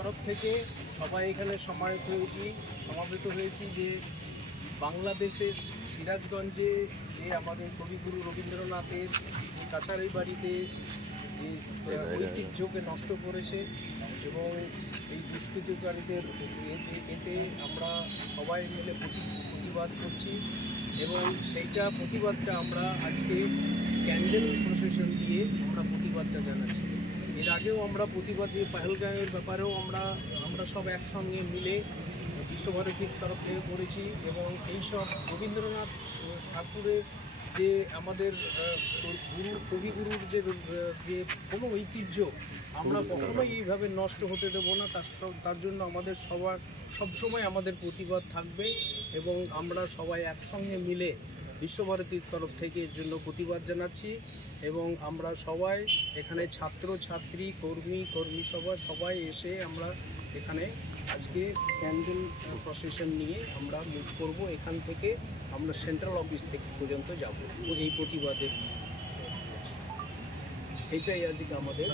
তরফ থেকে সবাই এখানে সমাবেত হয়েছি যে বাংলাদেশের সিরাজগঞ্জে যে আমাদের কবিগুরু রবীন্দ্রনাথের কাছারি বাড়িতে যে ঐতিহ্যকে নষ্ট করেছে এবং এই দুষ্কৃতিকারীদের এতে আমরা সবাই মিলে প্রতিবাদ করছি এবং সেইটা প্রতিবাদটা আমরা আজকে ক্যান্ডেল প্রসেশন দিয়ে আমরা প্রতিবাদটা জানাচ্ছি। এর আগেও আমরা প্রতিবাদ পহেলগাঁওয়ের ব্যাপারেও আমরা সব একসঙ্গে মিলে বিশ্বভারতীর তরফ থেকে করেছি এবং এইসব রবীন্দ্রনাথ ঠাকুরের যে আমাদের কবিগুরুর যে কোনো ঐতিহ্য আমরা কখনোই এইভাবে নষ্ট হতে দেব না। তার জন্য আমাদের সবসময় আমাদের প্রতিবাদ থাকবে এবং আমরা সবাই একসঙ্গে মিলে বিশ্বভারতীর তরফ থেকে এর জন্য প্রতিবাদ জানাচ্ছি এবং আমরা সবাই এখানে ছাত্র ছাত্রী কর্মী সবাই এসে আমরা এখানে আজকে ক্যান্ডেল প্রসেশন নিয়ে আমরা মুভ করব। এখান থেকে আমরা সেন্ট্রাল অফিস থেকে পর্যন্ত যাব এই প্রতিবাদে। এটাই আজকে আমাদের